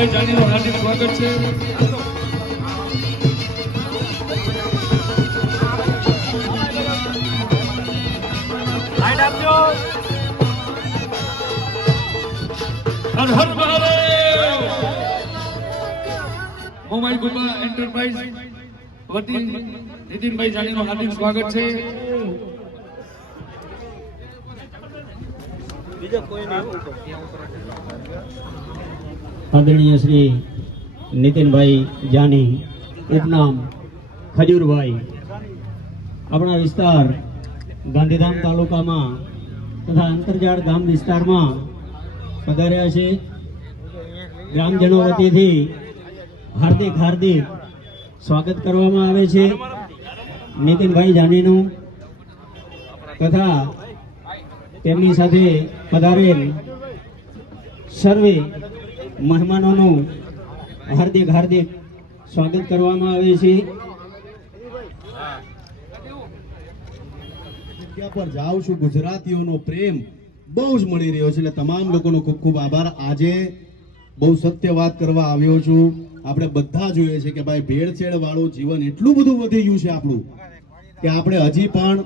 નીતિનભાઈ જાનીનું હાર્દિક સ્વાગત છે. Har Har Mahadev. Mobile ગુપા enterprise વતી નીતિનભાઈ જાનીનું હાર્દિક સ્વાગત છે. આદરણીય શ્રી નીતિનભાઈ જાની ઉપનામ ખજૂરભાઈ આપણા વિસ્તાર ગાંધીધામ તાલુકામાં તથા અંતરજાળ ગામ વિસ્તારમાં પધાર્યા છે. ગ્રામજનો વતીથી હાર્દિક હાર્દિક સ્વાગત કરવામાં આવે છે નીતિનભાઈ જાનીનું તથા તેમની સાથે પધારેલ સર્વે મહેમાનોનું હાર્દિક હાર્દિક સ્વાગત કરવામાં આવે છે. જગ્યા પર જાઉં છું, ગુજરાતીઓનો પ્રેમ બહુ જ મળી રહ્યો છે, એટલે તમામ લોકોનો ખૂબ ખૂબ આભાર. આજે બહુ સત્ય વાત કરવા આવ્યો છું. આપણે બધા જોઈએ છે કે ભાઈ ભેળસેળ વાળું જીવન એટલું બધું વધી ગયું છે આપણું કે આપણે હજી પણ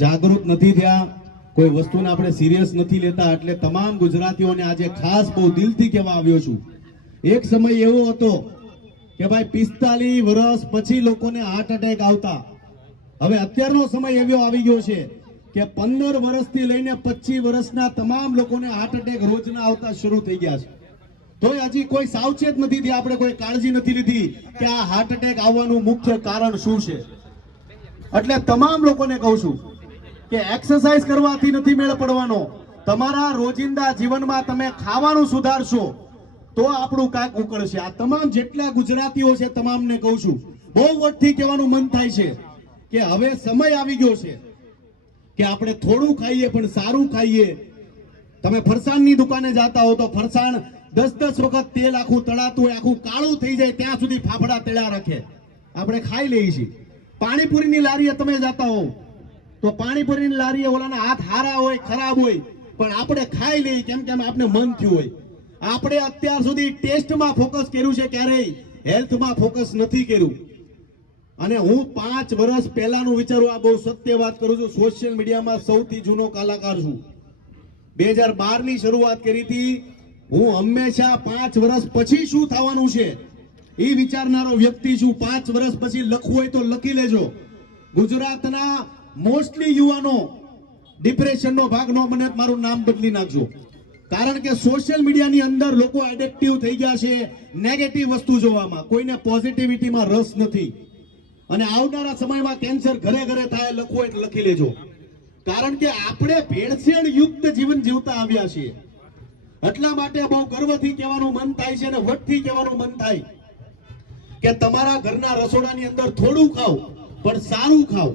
જાગૃત નથી થયા, કોઈ વસ્તુને આપણે સિરિયસ નથી લેતા. એટલે તમામ ગુજરાતીઓને આજે ખાસ બહુ દિલથી કહેવા આવ્યો છું. એક સમય એવો હતો કે ભાઈ 45 વર્ષ પછી લોકોને હાર્ટ એટેક આવતા. હવે અત્યારનો સમય એવો આવી ગયો છે કે 15 વર્ષથી લઈને 25 વર્ષના તમામ લોકોને હાર્ટ એટેક રોજના આવતા શરૂ થઈ ગયા છે. તોય હજી કોઈ સાવચેત નથી થયા, આપણે કોઈ કાળજી નથી લીધી કે આ હાર્ટ એટેક આવવાનું મુખ્ય કારણ શું છે. એટલે તમામ લોકોને કહું છું કે એક્સરસાઇઝ કરવાથી નથી મેળ પડવાનો. તમારા રોજિંદા જીવનમાં તમે ખાવાનું સુધારશો તો આપણું કાંઈક ઉકળશે. આ તમામ જેટલા ગુજરાતીઓ છે તમામને કહું છું, બહુ વટથી કહેવાનું મન થાય છે કે હવે સમય આવી ગયો છે કે આપણે થોડું ખાઈએ પણ સારું ખાઈએ. તમે ફરસાણની દુકાને જાતા હો તો ફરસાણ 10 વખત તેલ આખું તળાતું હોય, આખું કાળું થઈ જાય ત્યાં સુધી ફાફડા તળ્યા રાખે, આપણે ખાઈ લઈએ છીએ. પાણીપુરીની લારીએ તમે જાતા હો તો પાણીપુરીની લારીએ ઓલાના હાથ હારા હોય ખરાબ હોય પણ આપણે ખાઈ લઈએ કેમ કેમ આપણે મન થયું હોય. આપણે અત્યાર સુધી ટેસ્ટમાં ફોકસ કર્યું છે, ક્યારેય હેલ્થમાં ફોકસ નથી કર્યું. અને હું 5 વર્ષ પહેલાનું વિચારું, આ બહુ સત્ય વાત કરું છું, સોશિયલ મીડિયામાં સૌથી જૂનો કલાકાર છું. 2012 ની શરૂઆત કરી હતી. હું હંમેશા 5 વર્ષ પછી શું થવાનું છે એ વિચારનારો વ્યક્તિ છું. 5 વર્ષ પછી લખવું હોય તો લખી લેજો. ગુજરાતના મોસ્ટલી યુવાનો ડિપ્રેશનનો ભાગ ન બને, મારું નામ બદલી નાખજો. કારણ કે સોશિયલ મીડિયાની અંદર લોકો એડિક્ટિવ થઈ ગયા છે નેગેટિવ વસ્તુ જોવામાં, કોઈને પોઝિટિવિટીમાં રસ નથી. અને આવનારા સમયમાં કેન્સર ઘરે ઘરે થાય, લખવું એટલે લખી લેજો. કારણ કે આપણે ભેળસેળ યુક્ત જીવન જીવતા આવ્યા છીએ. એટલા માટે બહુ ગર્વથી કહેવાનું મન થાય છે અને વટથી કહેવાનું મન થાય કે તમારા ઘરના રસોડાની અંદર થોડું ખાઓ પણ સારું ખાઓ.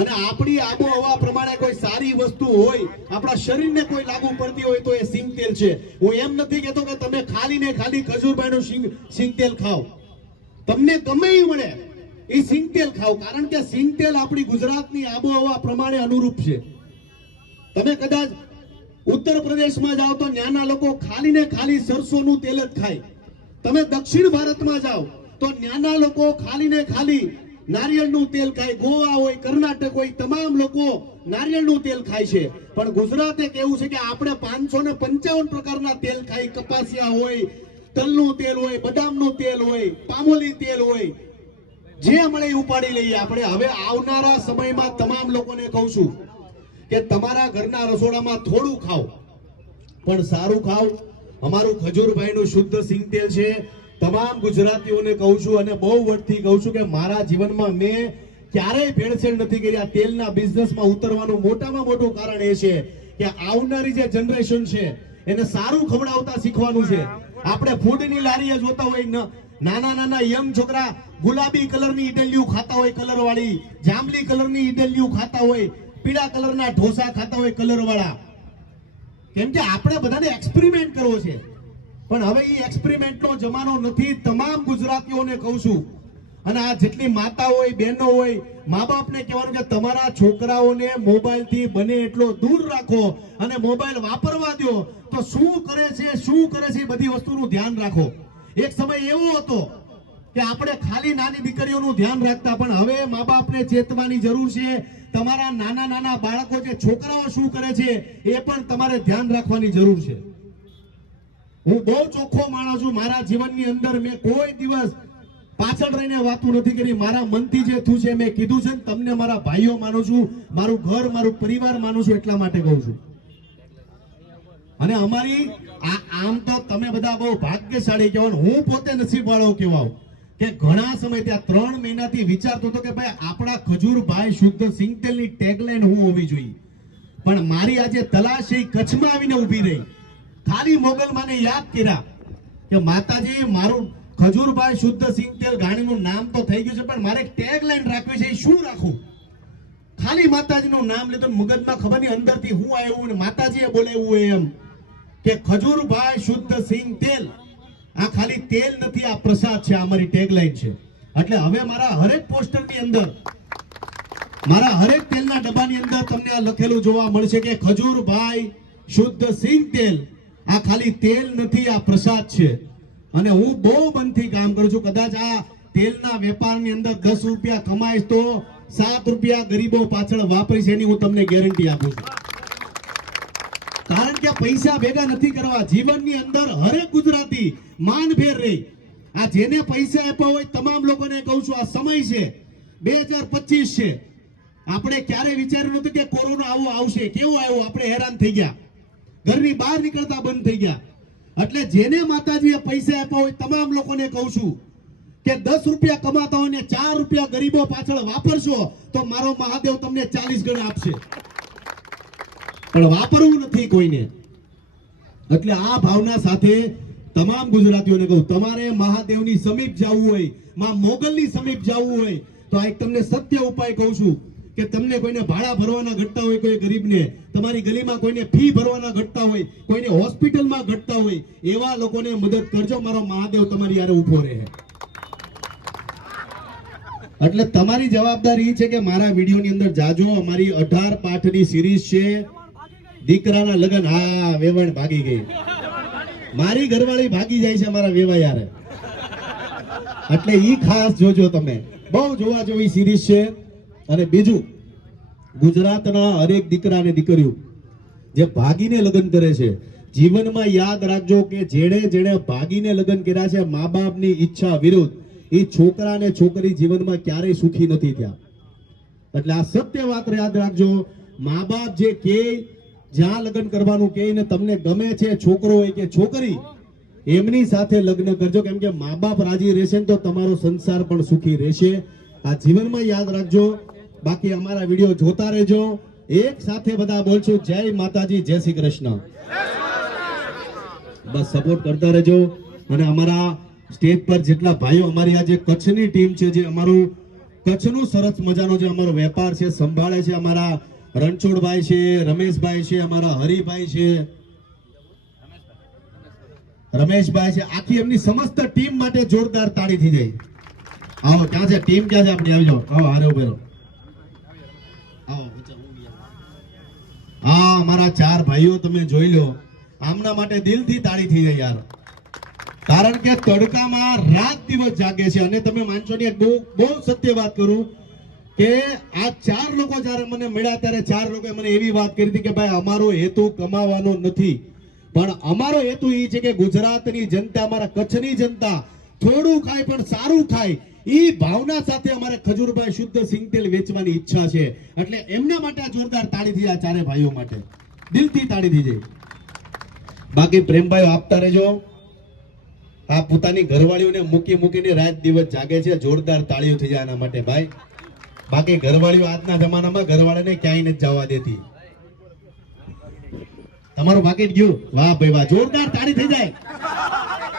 અને આપણી આબોહવા પ્રમાણે કોઈ સારી વસ્તુ હોય, આપણા શરીરને કોઈ લાગુ પડતી હોય તો એ સિંગ તેલ છે. હું એમ નથી કહેતો કે તમે ખાલી ખજૂરભાઈનું સિંગ તેલ ખાઓ, તમને ગમે એ મળે એ સિંગ તેલ ખાઓ. કારણ કે સિંગ તેલ આપણી ગુજરાતની આબોહવા પ્રમાણે અનુરૂપ છે. તમે કદાચ ઉત્તર પ્રદેશમાં જાઓ તો ત્યાંના લોકો ખાલી સરસોનું તેલ જ ખાય. તમે દક્ષિણ ભારતમાં જાઓ તો ત્યાંના લોકો ખાલી નારિયેળનું તેલ ખાય. ગોવા હોય, કર્ણાટક હોય, તમામ લોકો નારિયેળનું તેલ ખાય છે. પણ ગુજરાતે કેવું છે કે આપણે 555 પ્રકારના તેલ ખાય. કપાસિયા હોય, તલનું તેલ હોય, બદામનું તેલ હોય, પામોલી તેલ હોય, જે મળે ઉપાડી લઈએ આપણે. હવે આવનારા સમયમાં તમામ લોકોને કહું છું કે તમારા ઘરના રસોડામાં થોડું ખાઓ પણ સારું ખાઓ. અમારું ખજૂરભાઈનું શુદ્ધ સિંગ તેલ છે. તમામ ગુજરાતીઓને કહું છું અને બહુ વટથી કહું છું કે મારા જીવનમાં મેં ક્યારેય ભેળસેળ નથી કરી. આ તેલના બિઝનેસમાં ઉતરવાનું મોટામાં મોટું કારણ એ છે કે આવનારી જે જનરેશન છે એને સારું ખવડાવતા શીખવાનું છે. આપણે ફૂડની લારીએ જોતા હોય, નાના યંગ છોકરા ગુલાબી કલરની ઇડલીઓ ખાતા હોય, કલરવાળી, જાંબલી કલરની ઇડલીઓ ખાતા હોય, પીળા કલરના ઢોસા ખાતા હોય કલરવાળા. કેમ કે આપણે બધાને એક્સપેરિમેન્ટ કરવો છે. પણ હવે એ એક્સપેરિમેન્ટનો જમાનો નથી. તમામ ગુજરાતીઓને કહું છું અને આ જેટલી માતા હોય, બહેનો હોય, મા બાપને કહેવાનું કે તમારા છોકરાઓને મોબાઈલથી બને એટલો દૂર રાખો અને મોબાઈલ વાપરવા દો. તો શું કરે છે એ બધી વસ્તુનું ધ્યાન રાખો. એક સમય એવો હતો કે આપણે ખાલી નાની દીકરીઓનું ધ્યાન રાખતા, પણ હવે મા બાપને ચેતવાની જરૂર છે. તમારા નાના નાના બાળકો જે છોકરાઓ શું કરે છે એ પણ તમારે ધ્યાન રાખવાની જરૂર છે. હું બહુ ચોખ્ખો માણસ છું. મારા જીવનની અંદર મેં કોઈ દિવસ પાછળ રહીને વાતો નથી કરી. મારા મનથી જે થયું છે મેં કીધું છે. તમને મારા ભાઈઓ માનું છું, મારું ઘર, મારું પરિવાર માનું છું, એટલા માટે કહું છું. અને અમારી આમ તો તમે બધા બહુ ભાગ્યશાળી કહેવાય, હું પોતે નસીબવાળો કહેવાઉં કે ઘણા સમય ત્યાં 3 મહિનાથી વિચારતો હતો કે ભાઈ આપણા ખજૂરભાઈ શુદ્ધ સિંગતેલની ટેગલાઈન હું હોવી જોઈએ. પણ મારી આજે તલાશ એ કચ્છમાં આવીને ઊભી રહી. ખાલી મોગલમાને યાદ કર્યા કે માતાજી મારું ખજૂરભાઈ શુદ્ધ સિંગતેલ ગાણીનું નામ તો થઈ ગયું છે, પણ મારે ટેગલાઈન રાખવી છે. એ શું રાખું? ખાલી માતાજીનું નામ લીધું, મગજમાં ખબર નહીં અંદરથી હું આવ્યું ને માતાજીએ બોલાવ્યું એમ કે ખજૂરભાઈ શુદ્ધ સિંગતેલ. આ ખાલી તેલ નથી, આ પ્રસાદ છે, અમારી ટેગલાઈન છે. એટલે હવે મારા હરેક પોસ્ટરની અંદર, મારા હરેક તેલના ડબ્બાની અંદર તમને આ લખેલું જોવા મળશે કે ખજૂરભાઈ શુદ્ધ સિંગતેલ. આ ખાલી તેલ નથી, આ પ્રસાદ છે. અને હું બહુ મનથી કામ કરું છું. કદાચ આ તેલના વેપારની અંદર 10 રૂપિયા કમાઈશ તો 7 રૂપિયા ગરીબો પાછળ વાપરીશ, એની હું તમને ગેરંટી આપું છું. કારણ કે પૈસા ભેગા નથી કરવા. જીવનની અંદર હરેક ગુજરાતી માનભેર રહી. આ જેને પૈસા આપ્યા હોય તમામ લોકોને કહું છું, આ સમય છે 2025 છે. આપણે ક્યારે વિચાર્યું નતું કે કોરોના આવો આવશે. કેવો આવ્યો? આપણે હેરાન થઈ ગયા, ઘરની બહાર નીકળતા બંધ થઈ ગયા. એટલે જેને માતાજીએ પૈસા આપ્યા હોય તમામ લોકોને કહું છું કે 10 રૂપિયા કમાતા હોય ને 4 રૂપિયા ગરીબો પાછળ વાપરશો તો મારો મહાદેવ તમને 40 ગણા આપશે. પણ વાપરવું નથી કોઈને. એટલે આ ભાવના સાથે તમામ ગુજરાતીઓને કહું, તમારે મહાદેવની સમીપ જવું હોય, માં મોગલની સમીપ જવું હોય તો આ એક તમને સત્ય ઉપાય કહું છું કે તમને કોઈને ભાડા ભરવાના ઘટતા હોય, કોઈ ગરીબને, તમારી ગલીમાં કોઈને ફી ભરવાના ઘટતા હોય, કોઈને હોસ્પિટલમાં ઘટતા હોય, એવા લોકોને મદદ કરજો. મારો મહાદેવ તમારી યારે ઉભો રહે. એટલે તમારી જવાબદારી છે કે મારા વિડીયોની અંદર જાજો. અમારી 18 પાઠની સિરીઝ છે દીકરાના લગ્ન. હા, વેવાણ ભાગી ગઈ, મારી ઘરવાળી ભાગી જાય છે મારા વેવા યારે. એટલે ઈ ખાસ જોજો તમે, બહુ જોવા જેવી સિરીઝ છે. અને બીજું, ગુજરાતના હરેક દીકરા અને દીકરીઓ જે ભાગીને લગ્ન કરે છે, જીવનમાં યાદ રાખજો કે જેણે ભાગીને લગ્ન કર્યા છે મા બાપની ઈચ્છા વિરુદ્ધ, એ છોકરા અને છોકરી જીવનમાં ક્યારેય સુખી નથી થયા. એટલે આ સત્ય વાત યાદ રાખજો. મા બાપ જે કે જ્યાં લગ્ન કરવાનું કે ને તમને ગમે છે છોકરો હોય કે છોકરી, એમની સાથે લગ્ન કરજો. કેમ કે મા બાપ રાજી રહેશે તો તમારો સંસાર પણ સુખી રહેશે. આ જીવનમાં યાદ રાખજો. બાકી અમારા વિડીયો જોતા રહેજો. એક સાથે બધા બોલશું જય માતાજી, જય શ્રી કૃષ્ણ. બસ સપોર્ટ કરતા રહેજો. અને અમારા સ્ટેજ પર જેટલા ભાઈઓ, અમારી આ જે કચ્છની ટીમ છે, જે અમારું કચ્છનું સરસ મજાનો જે અમારો વેપાર છે સંભાળે છે, અમારા રણછોડભાઈ છે, રમેશભાઈ છે, અમારા હરિભાઈ છે, રમેશભાઈ છે, આખી એમની સમસ્ત ટીમ માટે જોરદાર તાળી થઈ જાય. આવો, ક્યાં છે ટીમ? ક્યાં છે આપણી? આવજો, આવો, હારે ઉભેરો. હા, અમારા 4 ભાઈઓ તમે જોઈ લો. આમના માટે દિલથી તાળી થઈ જાય યાર. કારણ કે તડકામાં રાત દિવસ જાગે છે. અને તમે માનશો નહીં, બહુ સત્ય વાત કરું કે આ 4 લોકો જ્યારે મને મળ્યા ત્યારે 4 લોકોએ મને એવી વાત કરી હતી કે ભાઈ અમારો હેતુ કમાવાનો નથી, પણ અમારો હેતુ એ છે કે ગુજરાતની જનતા, અમારા કચ્છની જનતા થોડું ખાય પણ સારું ખાય. એ ભાવના સાથે અમારે ખજૂરભાઈ શુદ્ધ સિંગતેલ વેચવાની ઈચ્છા છે. એટલે એમના માટે આ જોરદાર તાળી થઈ જાય. 4 ભાઈઓ માટે દિલથી તાળી થઈ જાય. બાકી પ્રેમભાઈ આપતા રહેજો. આ પોતાની ઘરવાળીઓને મૂકીને રાત દિવસ જાગે છે. જોરદાર તાળીઓ થઈ જાય આના માટે ભાઈ. બાકી ઘરવાળીઓ આજના જમાનામાં ઘરવાળાને ક્યાંય નથી જવા દેતી. તમારું પાકીટ ગયું? વાહ ભાઈ વાહ, જોરદાર તાળી થઈ જાય.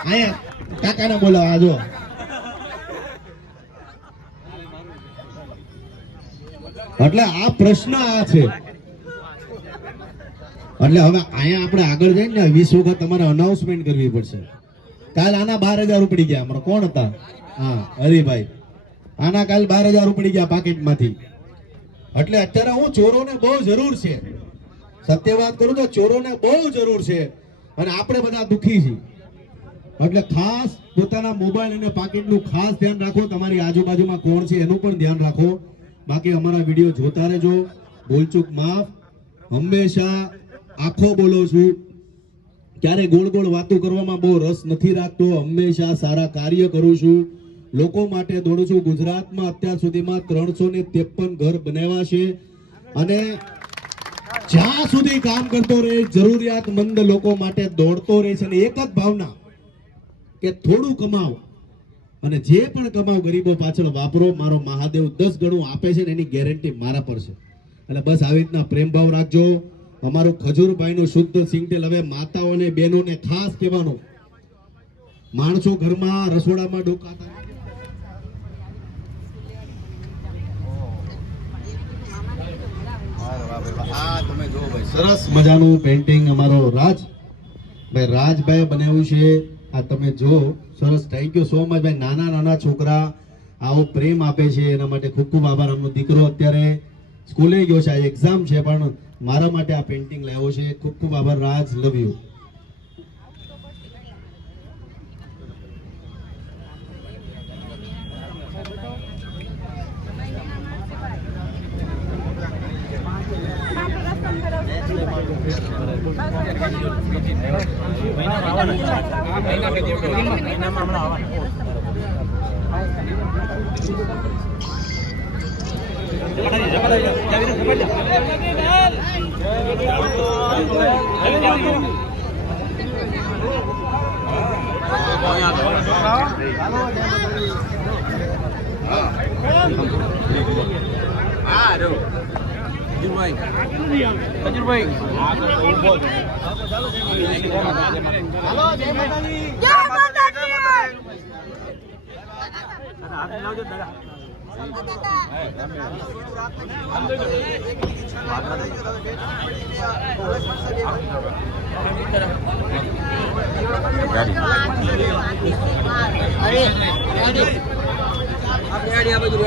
આયા કાકાને બોલાવો. આજો એટલે આ પ્રશ્ન આ છે. એટલે હવે અહીંયા આપણે આગળ જઈને 20 વખત તમારે અનાઉન્સમેન્ટ કરવી પડશે. કાલ આના 12,000 ઉપડી ગયા. અમારા કોણ હતા? હા, હરિભાઈ. આના કાલ 12,000 પડી ગયા પાકીટમાંથી. એટલે અત્યારે હું ચોરોને બહુ જરૂર છે, સત્ય વાત કરું તો ચોરોને બહુ જરૂર છે અને આપણે બધા દુખી છીએ. એટલે ખાસ પોતાના મોબાઈલ અને પાકીટનું ખાસ ધ્યાન રાખો. તમારી આજુબાજુમાં કોણ છે એનું પણ ધ્યાન રાખો. બાકી અમારા વિડીયો જોતા રહેજો. ભૂલચૂક માફ. હંમેશા આખો બોલો છું, ક્યારે ગોળ ગોળ વાતો કરવામાં બહુ રસ નથી રાખતો. હંમેશા સારા કાર્ય કરું છું, લોકો માટે દોડું છું. ગુજરાતમાં અત્યાર સુધીમાં 353 ઘર બનાવ્યા છે અને જ્યાં સુધી કામ કરતો રહે, જરૂરિયાતમંદ લોકો માટે દોડતો રહે છે. અને એક જ ભાવના કે થોડું કમાઓ અને જે પણ કમાઓ ગરીબો પાછળ વાપરો. મારો મહાદેવ 10 ગણું આપે છે ને એની ગેરંટી મારા પર છે. એટલે બસ આવી રીતના પ્રેમ ભાવ રાખજો. અમારું ખજૂરભાઈનું શુદ્ધ સિંગટેલ હવે માતાઓને બહેનોને ખાસ કહેવાનું, માણસો ઘરમાં રસોડામાં ડોકાતા સરસ મજાનું પેન્ટિંગ અમારો રાજભાઈ બનાવ્યું છે. આ તમે જો સરસ. થેન્ક યુ સો મચ ભાઈ. નાના છોકરા આવો પ્રેમ આપે છે એના માટે ખૂબ ખૂબ આભાર. આમનો દીકરો અત્યારે સ્કૂલે ગયો છે, આ એક્ઝામ છે પણ મારા માટે આ પેન્ટિંગ લાવ્યો છે. ખૂબ ખૂબ આભાર રાજ. Love you. ગાડી આ બાજુ